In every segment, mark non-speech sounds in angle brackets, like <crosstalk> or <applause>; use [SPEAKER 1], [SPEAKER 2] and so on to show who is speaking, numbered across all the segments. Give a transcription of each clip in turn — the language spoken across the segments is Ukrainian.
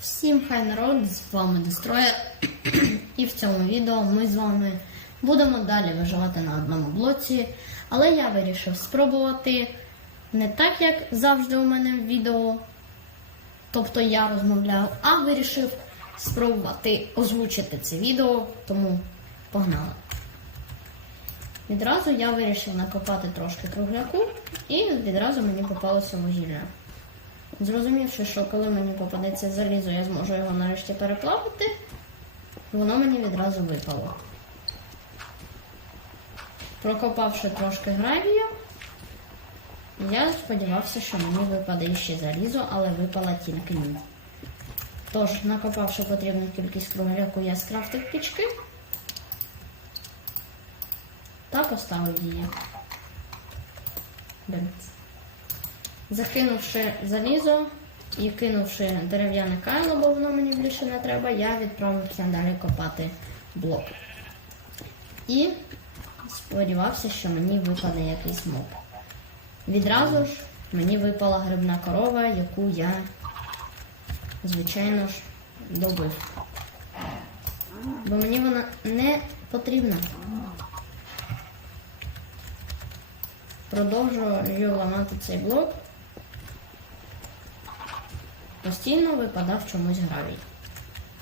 [SPEAKER 1] Всім хай народ, з вами Дестроєр. І в цьому відео ми з вами будемо далі виживати на одному блоці. Але я вирішив спробувати не так, як завжди у мене в відео. Тобто я розмовляв, а вирішив спробувати озвучити це відео, тому погнали. Відразу я вирішив накопати трошки кругляку, і відразу мені попалося вугілля. Зрозумівши, що коли мені попадеться залізо, я зможу його нарешті переплавити, воно мені відразу випало. Прокопавши трошки гравію, я сподівався, що мені випаде ще залізо, але випала тільки мідь. Тож, накопавши потрібну кількість кругляку, я скрафтив пічки та поставив її. Бенц. Закинувши залізо і кинувши дерев'яне кайло, бо воно мені більше не треба, я відправився далі копати блок. І сподівався, що мені випаде якийсь моб. Відразу ж мені випала грибна корова, яку я, звичайно ж, добив. Бо мені вона не потрібна. Продовжую ламати цей блок. Постійно випадав чомусь гравій.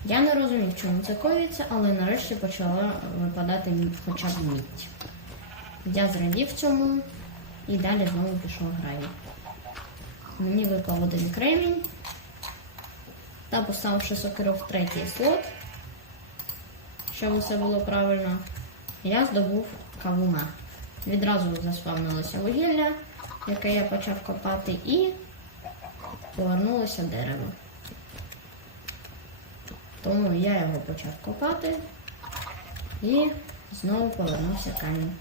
[SPEAKER 1] Я не розумів, чому це коїться, але нарешті почала випадати хоча б мідь. Я зрадів цьому і далі знову пішов гравій. Мені випав один кремінь та поставивши сокиру в третій слот, щоб усе було правильно, я здобув кавуна. Відразу заспавнилося вугілля, яке я почав копати, і повернулося дерево. Тому я його почав копати і знову повернувся камінь.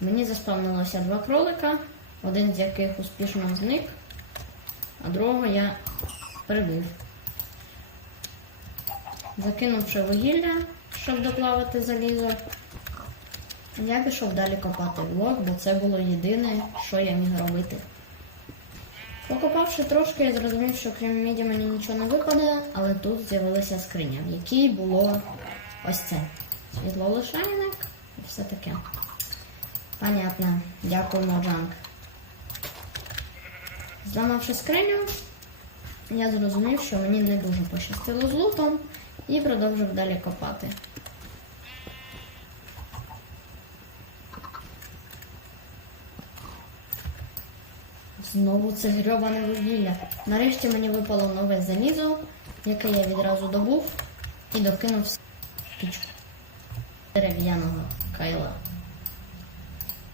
[SPEAKER 1] Мені заспавнилося два кролика, один з яких успішно зник, а другого я прибив. Закинувши вугілля, щоб доплавити залізо, я пішов далі копати блок, бо це було єдине, що я міг робити. Покопавши трошки, я зрозумів, що крім міді мені нічого не випаде, але тут з'явилася скриня, в якій було ось це. Світло-лишайник і все таке. Понятно. Дякуємо, Джанк. Зламавши скриню, я зрозумів, що мені не дуже пощастило з лутом і продовжив далі копати. Знову це грьобане вугілля. Нарешті мені випало нове залізо, яке я відразу добув і докинув в пічку дерев'яного кайла.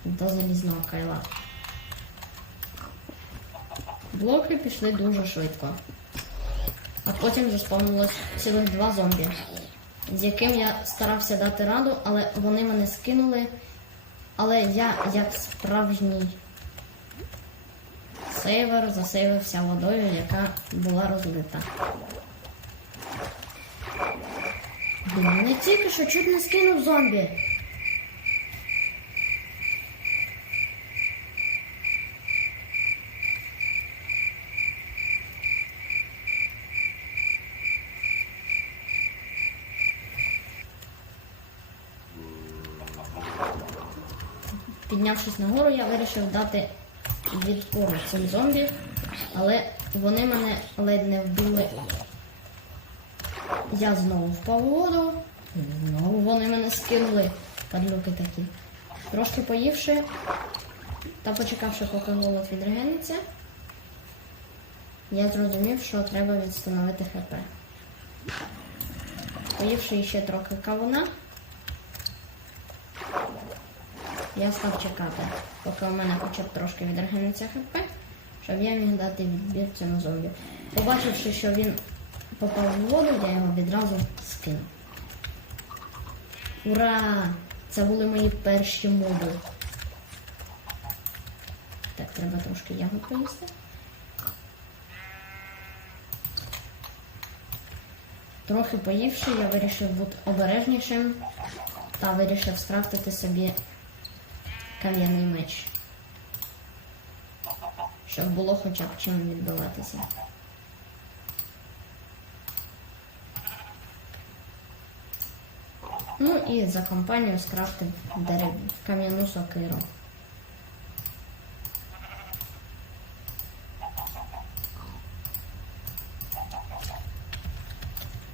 [SPEAKER 1] До залізного кайла. Блоки пішли дуже швидко. А потім заспомнилось цілих два зомбі, з яким я старався дати раду, але вони мене скинули. Але я, як справжній сейвер засейвився водою, яка була розлита. Блін, тільки що чуть не скинув зомбі. Піднявшись нагору, я вирішив дати відпор цим зомбі, але вони мене ледь не вбили. Я знову впав у воду, знову вони мене скинули, падлюки такі. Трошки поївши та почекавши, поки голод відрегенеться, я зрозумів, що треба відстановити ХП. Поївши ще трохи кавуна, я став чекати, поки у мене хоча б трошки відрегенеться ХП, щоб я міг дати відбір цьому зомбі. Побачивши, що він попав в воду, я його відразу скинув. Ура! Це були мої перші моби. Так, треба трошки ягод поїсти. Трохи поївши, я вирішив бути обережнішим та вирішив скрафтити собі кам'яний меч. Щоб було хоча б чим відбиватися. Ну і за компанію скрафтив дерев... кам'яну сокиру.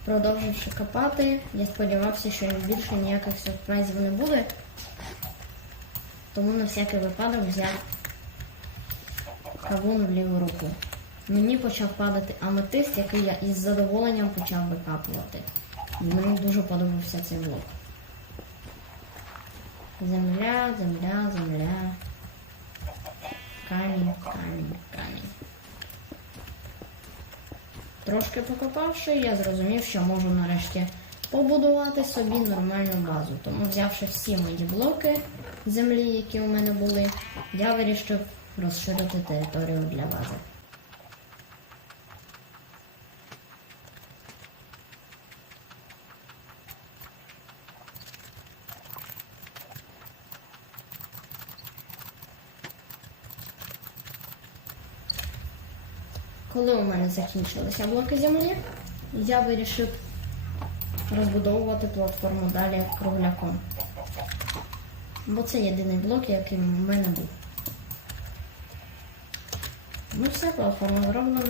[SPEAKER 1] Продовживши копати, я сподівався, що більше ніяких сюрпризів не буде. Тому на всякий випадок взяв кавун в ліву руку. Мені почав падати аметист, який я із задоволенням почав викапувати. Мені дуже подобався цей блок. Земля, земля, земля. Камінь, камінь, камінь. Трошки покопавши, я зрозумів, що можу нарешті побудувати собі нормальну базу. Тому, взявши всі мої блоки землі, які у мене були, я вирішив розширити територію для бази. Коли у мене закінчилися блоки землі, я вирішив розбудовувати платформу далі кругляком. Бо це єдиний блок, який в мене був. Ну все, платформа зроблена.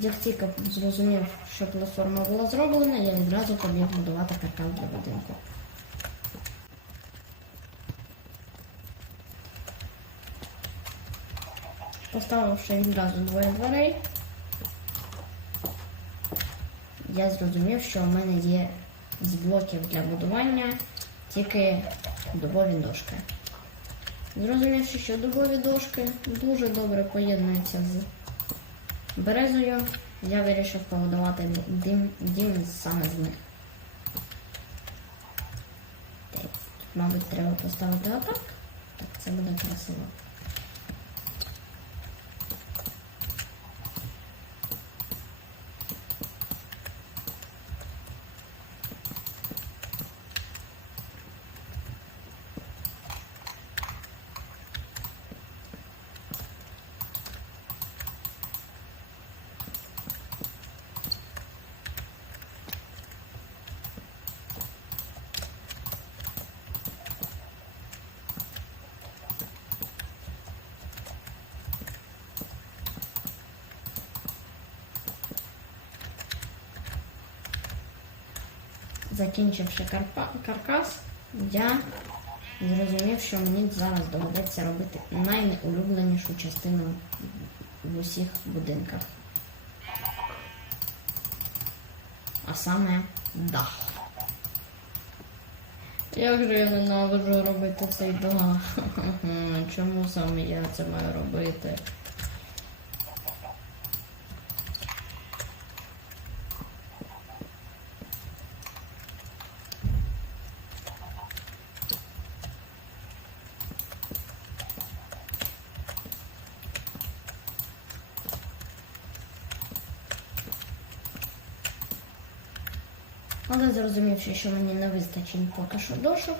[SPEAKER 1] Як тільки зрозумів, що платформа була зроблена, я відразу побіг будувати каркас для будинку. Поставивши відразу двоє дверей, я зрозумів, що у мене є з блоків для будування тільки дубові дошки. Зрозумівши, що дубові дошки дуже добре поєднуються з березою, я вирішив побудувати дім, дім саме з них. Мабуть, треба поставити отак. Так, це буде красиво. Закінчивши каркас, я зрозумів, що мені зараз доведеться робити найнеулюбленішу частину в усіх будинках. А саме дах. Як же я ненавиджу робити цей дах? <laughs> Чому саме я це маю робити? Але зрозумівши, що мені не вистачить поки що дошок,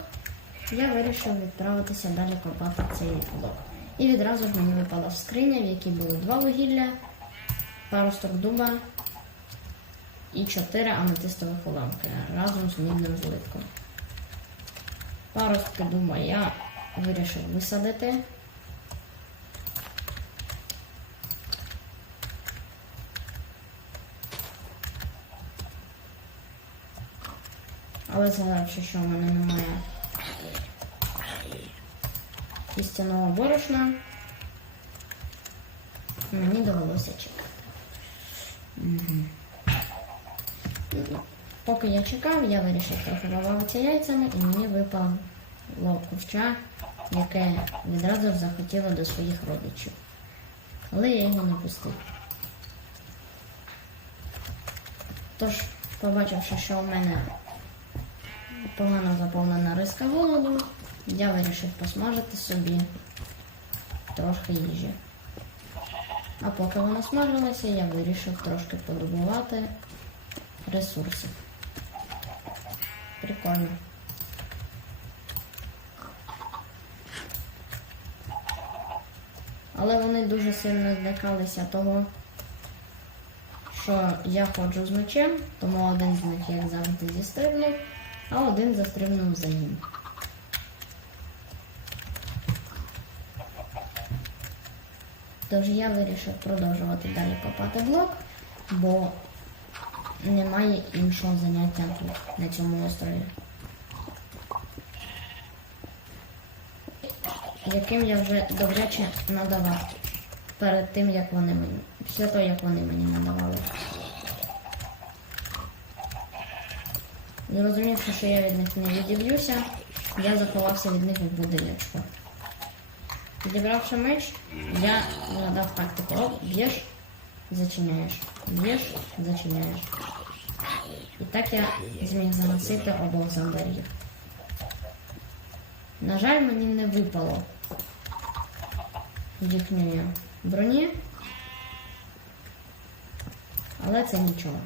[SPEAKER 1] я вирішив відправитися далі копати цей блок. І відразу ж мені випала скриня, в якій було два вугілля, паросток дуба і чотири аметистових уламки разом з мідним злитком. Паростки дуба я вирішив висадити. Але згадавши, що в мене немає істинного борошна, мені довелося чекати. Поки я чекав, я вирішив трохи побавитися яйцями і мені випало курча, яке відразу захотіло до своїх родичів. Але я його не пустив. Тож, побачивши, що у мене погано заповнена риска голоду, я вирішив посмажити собі трошки їжі. А поки вона смажилася, я вирішив трошки подобувати ресурсів. Прикольно. Але вони дуже сильно злякалися того, що я ходжу з мечем, тому один з них, як завжди, зістрибнув, а один застрибнув за ним. Тож я вирішив продовжувати далі копати блок, бо немає іншого заняття тут, на цьому острові. Яким я вже добряче надавав перед тим, як вони мені. Після того, як вони мені надавали. Зрозумівши, що я від них не відіб'юся, я заховався від них в будиночку. Підібравши меч, я згадав тактику. Оп, б'єш, зачиняєш. Б'єш, зачиняєш. І так я зміг заносити обох зомбарів. На жаль, мені не випало їхньої броні. Але це нічого.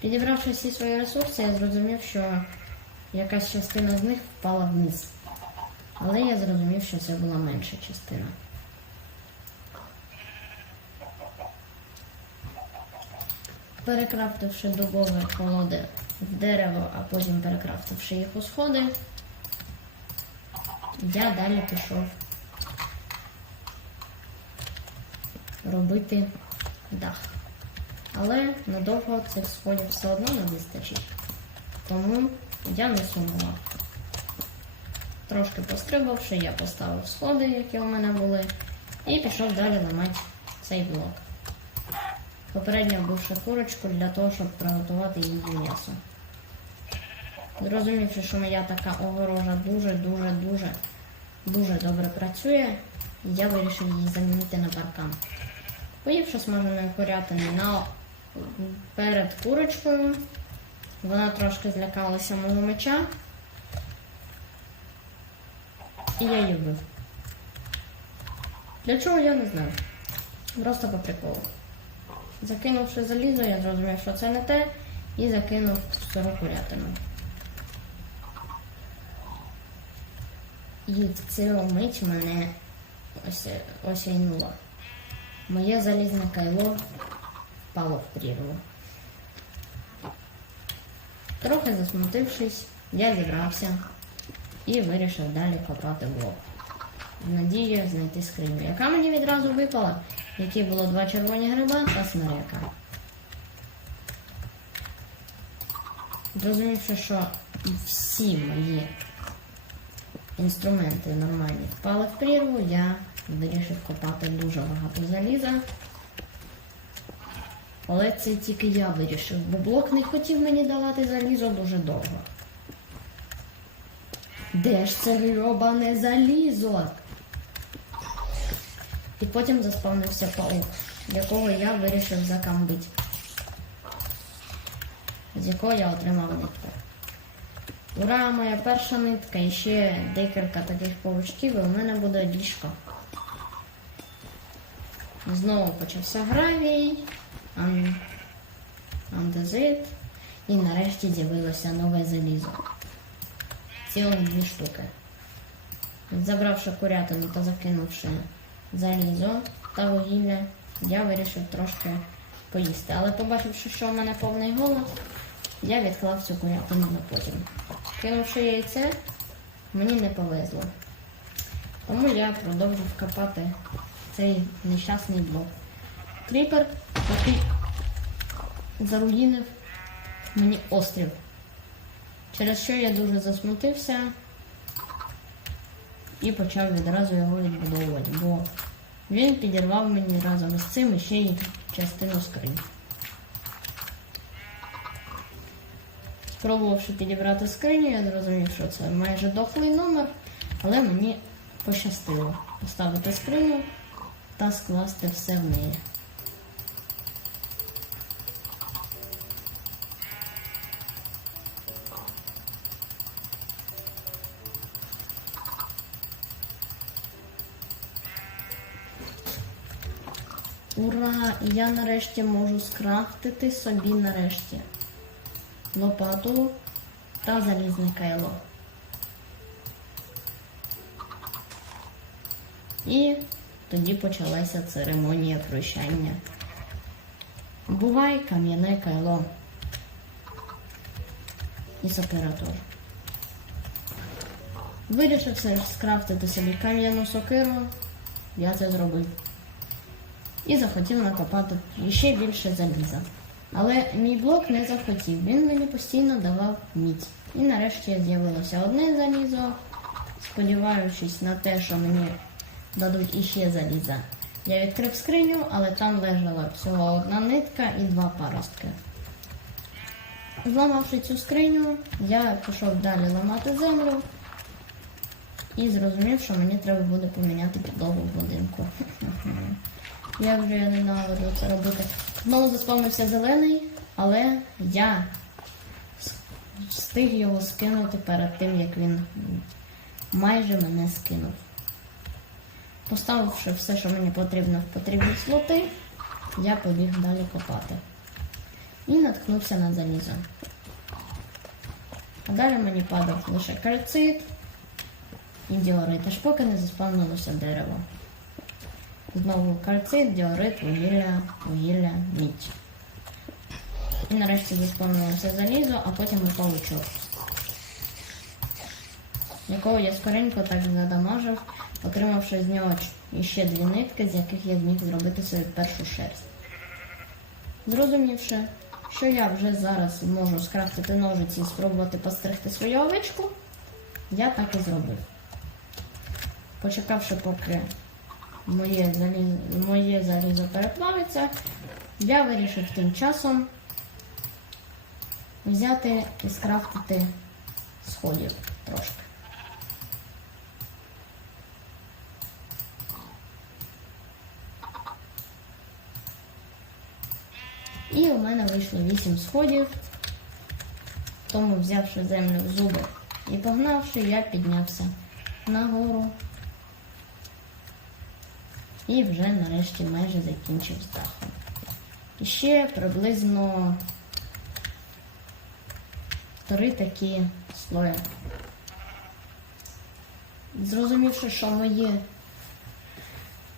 [SPEAKER 1] Підібравши всі свої ресурси, я зрозумів, що якась частина з них впала вниз. Але я зрозумів, що це була менша частина. Перекрафтивши дубове колоди в дерево, а потім перекрафтивши їх у сходи, я далі пішов робити дах. Але надовго цих сходів все одно не вистачить. Тому я не сумував. Трошки пострибавши, я поставив сходи, які у мене були, і пішов далі ламати цей блок. Попередньо вбивши курочку для того, щоб приготувати її м'ясо. Зрозумівши, що моя така огорожа дуже-дуже дуже дуже добре працює, я вирішив її замінити на паркан. Поївши смаженої курятини на перед курочкою, вона трошки злякалася мого меча. І я її вбив. Для чого я не знаю. Просто по приколу. Закинувши залізо, я зрозумів, що це не те, і закинув сиру курятину. І в цю мить мене осяйнуло. Моє залізне кайло впало в прірву. Трохи засмутившись, я зібрався і вирішив далі копати блок. В знайти скриню, яка мені відразу випала, в якій було два червоні гриба та смерека. Зрозумівши, що всі мої інструменти нормальні впали в прірву, я вирішив копати дуже багато заліза. Але це тільки я вирішив, бо блок не хотів мені давати залізо дуже довго. Де ж це гробане залізо? І потім заспавнився паук, якого я вирішив закамбити. З якого я отримав нитку. Ура, моя перша нитка і ще декілька таких паучків, і у мене буде ліжко. Знову почався гравій. Андезит, і нарешті з'явилося нове залізо. Цілих дві штуки. Забравши курятину та закинувши залізо та вугілля, я вирішив трошки поїсти. Але побачивши, що в мене повний голод, я відклав цю курятину на потім. Кинувши яйце, мені не повезло. Тому я продовжив копати цей нещасний блок. Кріпер, який заруїнив мені острів. Через що я дуже засмутився і почав відразу його відбудовувати, бо він підірвав мені разом з цим ще й частину скрині. Спробувавши підібрати скриню, я зрозумів, що це майже дохлий номер, але мені пощастило поставити скриню та скласти все в неї. Ура! Я нарешті можу скрафтити собі нарешті лопату та залізне кайло. І тоді почалася церемонія прощання. Бувай кам'яне кайло. І теж. Вирішив скрафтити собі кам'яну сокиру. Я це зробив. І захотів накопати ще більше заліза. Але мій блок не захотів, він мені постійно давав міць. І нарешті з'явилося одне залізо, сподіваючись на те, що мені дадуть іще заліза. Я відкрив скриню, але там лежала всього одна нитка і два паростки. Зламавши цю скриню, я пішов далі ламати землю і зрозумів, що мені треба буде поміняти підлогу в будинку. Як же я ненавиджу це робити. Знову заспавнився зелений, але я встиг його скинути перед тим, як він майже мене скинув. Поставивши все, що мені потрібно в потрібні слоти, я побіг далі копати. І наткнувся на залізо. А далі мені падав лише кальцит і діорит, аж поки не заспавнилося дерево. Знову кальцит, діорит, вугілля, вугілля, мідь. І нарешті заспавнилося залізо, а потім і павучок. Якого я скоренько так задамажив, отримавши з нього іще дві нитки, з яких я зміг зробити свою першу шерсть. Зрозумівши, що я вже зараз можу скрафтити ножиці і спробувати постригти свою овечку, я так і зробив. Почекавши, поки моє залізо, моє залізо переплавиться, я вирішив тим часом взяти і скрафтити сходів трошки. І у мене вийшло 8 сходів. Тому, взявши землю в зуби і погнавши, я піднявся нагору. І вже нарешті майже закінчив з дахом. І ще приблизно три такі слої. Зрозумівши, що мої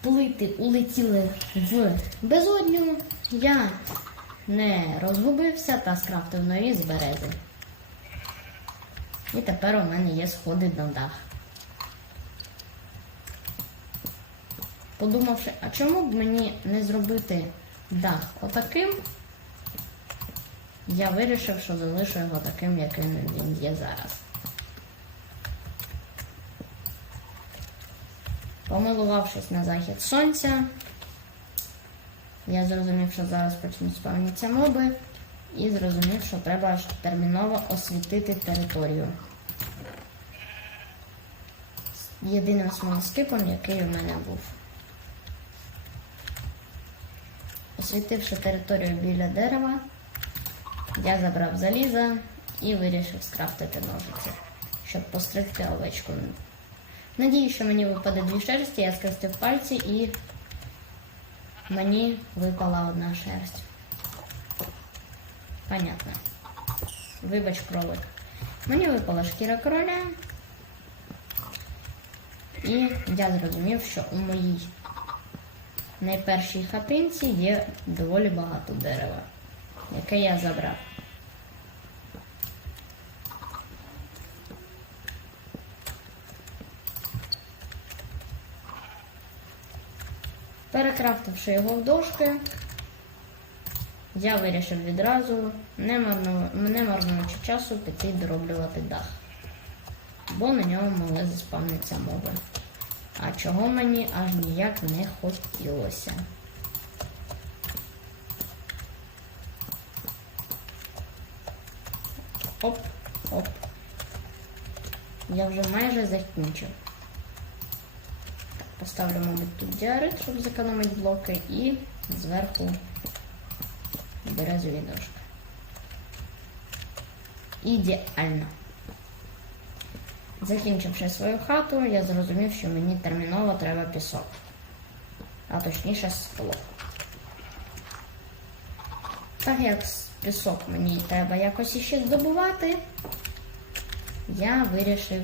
[SPEAKER 1] плити улетіли в безодню, я не розгубився та скрафтив нові з берези. І тепер у мене є сходи на дах. Подумавши, а чому б мені не зробити дах отаким, я вирішив, що залишу його таким, яким він є зараз. Помилувавшись на захід сонця, я зрозумів, що зараз почнуть спавнитися моби, і зрозумів, що треба терміново освітити територію. Єдиним смолоскипом, який у мене був. Освітивши територію біля дерева, я забрав заліза і вирішив скрафтити ножиці, щоб постригти овечку. Надію, що мені випаде дві шерсті, я скрестив пальці і мені випала одна шерсть. Понятно. Вибач, кролик. Мені випала шкіра короля. І я зрозумів, що у моїй найпершій хатинці є доволі багато дерева, яке я забрав. Перекрафтивши його в дошки, я вирішив відразу, не, марну, не марнуючи часу, піти дороблювати дах. Бо на ньому могли заспавнитися моби. А чого мені аж ніяк не хотілося. Оп, оп. Я вже майже закінчив. Поставлю, мабуть, тут діарит, щоб зекономити блоки, і зверху березові дошки. Ідеально. Закінчивши свою хату, я зрозумів, що мені терміново треба пісок. А точніше скло. Так як пісок мені треба якось іще здобувати, я вирішив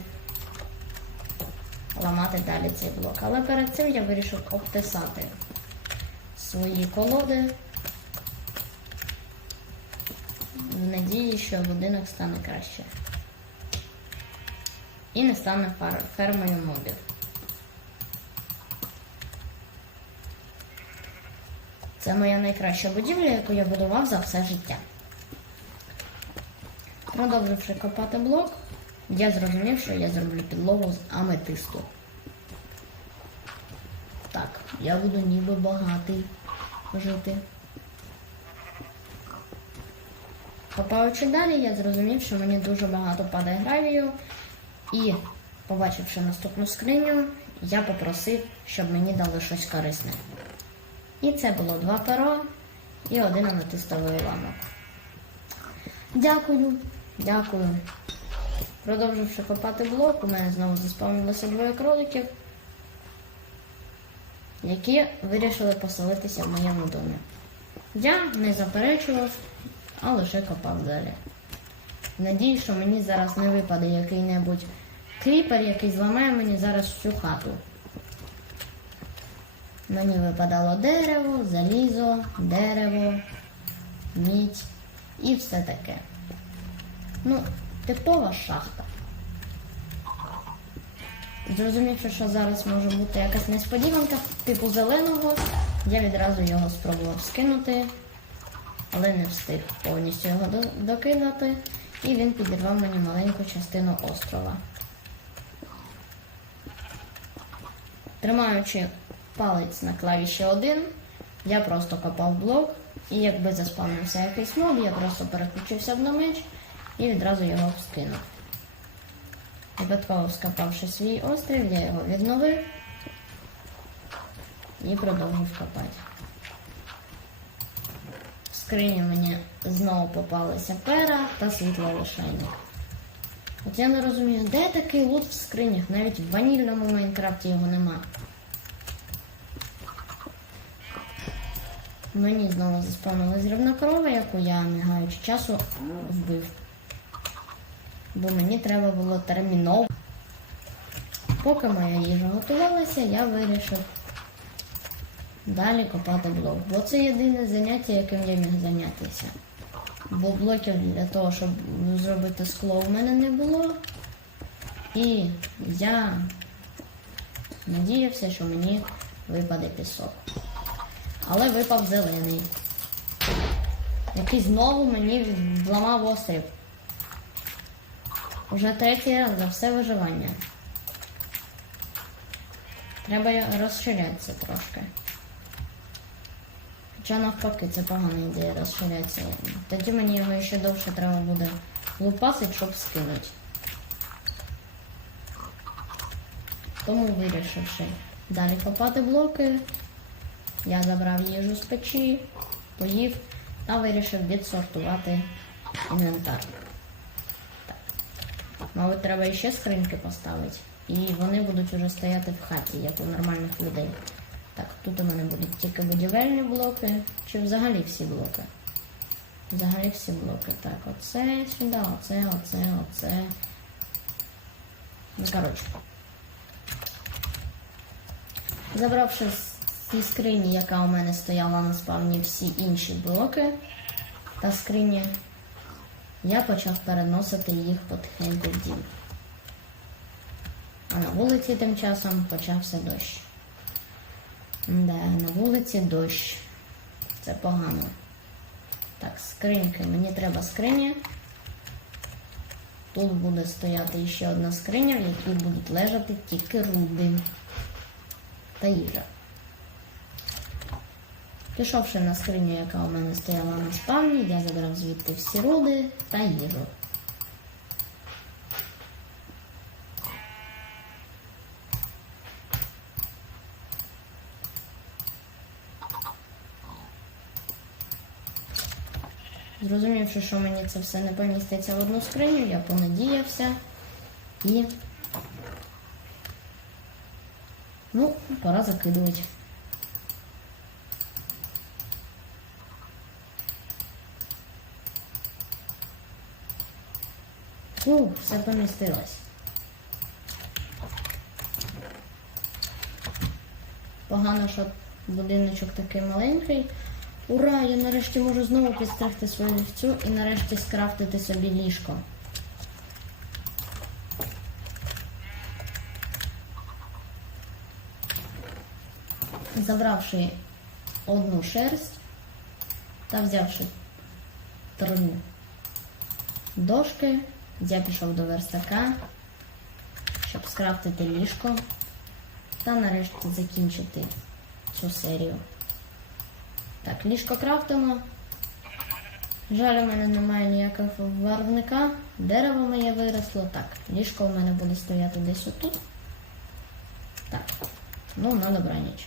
[SPEAKER 1] ламати далі цей блок. Але перед цим я вирішив обтесати свої колоди в надії, що будинок стане краще. І не стане фермою мобів. Це моя найкраща будівля, яку я будував за все життя. Продовживши копати блок, я зрозумів, що я зроблю підлогу з аметисту. Так, я буду ніби багатий жити. Копаючи далі, я зрозумів, що мені дуже багато падає гравію, і, побачивши наступну скриню, я попросив, щоб мені дали щось корисне. І це було два перо і один аметистовий уламок. Дякую, дякую. Продовживши копати блок, у мене знову заспавнилося двоє кроликів, які вирішили поселитися в моєму домі. Я не заперечував, а лише копав далі. Надію, що мені зараз не випаде який-небудь кріпер, який зламає мені зараз всю хату. Мені випадало дерево, залізо, дерево, мідь і все таке. Ну, типова шахта. Зрозумівши, що зараз може бути якась несподіванка, типу зеленого, я відразу його спробував скинути, але не встиг повністю його до- докинути, і він підірвав мені маленьку частину острова. Тримаючи палець на клавіші 1, я просто копав блок, і якби заспавнився якийсь моб, я просто переключився на меч і відразу його вскинув. Випадково скопавши свій острів, я його відновив і продовжив копати. Скрині мені знову попалися пера та світлолишайник. От я не розумію, де такий лут в скринях? Навіть в ванільному Майнкрафті його нема. Мені знову заспавнилась рівна корова, яку я, не гаючи часу, вбив. Бо мені треба було терміново. Поки моя їжа готувалася, я вирішив далі копати блок. Бо це єдине заняття, яким я міг зайнятися. Бо блоків для того, щоб зробити скло, у мене не було. І я надіявся, що мені випаде пісок. Але випав зелений. Який знову мені відламав острів. Уже третій раз за все виживання. Треба розширятися трошки. Хоча навпаки, це погана ідея розширятися. Тоді мені його ще довше треба буде лупасити, щоб скинути. Тому вирішивши далі копати блоки, я забрав їжу з печі, поїв та вирішив відсортувати інвентар. Так. Мабуть, треба ще скриньки поставити. І вони будуть уже стояти в хаті, як у нормальних людей. Так, тут у мене будуть тільки будівельні блоки, чи взагалі всі блоки. Взагалі всі блоки. Так, оце сюди, оце, оце, оце. Ну, коротше. Забравши з зі скрині, яка у мене стояла на спавні всі інші блоки та скрині, я почав переносити їх потихеньку в дім. А на вулиці тим часом почався дощ. Да, на вулиці дощ. Це погано. Так, скриньки. Мені треба скриня. Тут буде стояти ще одна скриня, в якій будуть лежати тільки руди та їжа. Пішовши на скриню, яка у мене стояла на спавні, я забрав звідти всі руди та їжу. Зрозумівши, що мені це все не поміститься в одну скриню, я понадіявся і. Ну, пора закидувати. Фу, все помістилось. Погано, що будиночок такий маленький, Ура! Я нарешті можу знову підстригти свою вівцю і нарешті скрафтити собі ліжко. Забравши одну шерсть та взявши три дошки, я пішов до верстака, щоб скрафтити ліжко та нарешті закінчити цю серію. Так, ліжко крафтимо. Жаль, у мене немає ніякого варвника. Дерево моє виросло. Так, ліжко у мене буде стояти десь отут. Так, ну на добраніч.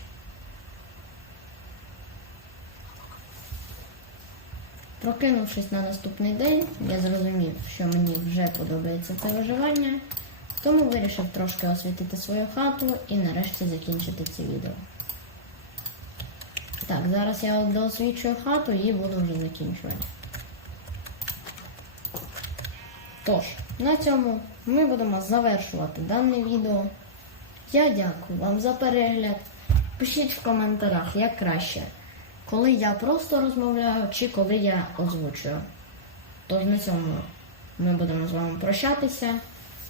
[SPEAKER 1] Прокинувшись на наступний день, я зрозумів, що мені вже подобається це виживання, тому вирішив трошки освітити свою хату і нарешті закінчити це відео. Так, зараз я доосвічую хату і буду вже закінчувати. Тож, на цьому ми будемо завершувати дане відео. Я дякую вам за перегляд. Пишіть в коментарях, як краще, коли я просто розмовляю чи коли я озвучую. Тож на цьому ми будемо з вами прощатися.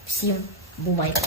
[SPEAKER 1] Всім бувайте!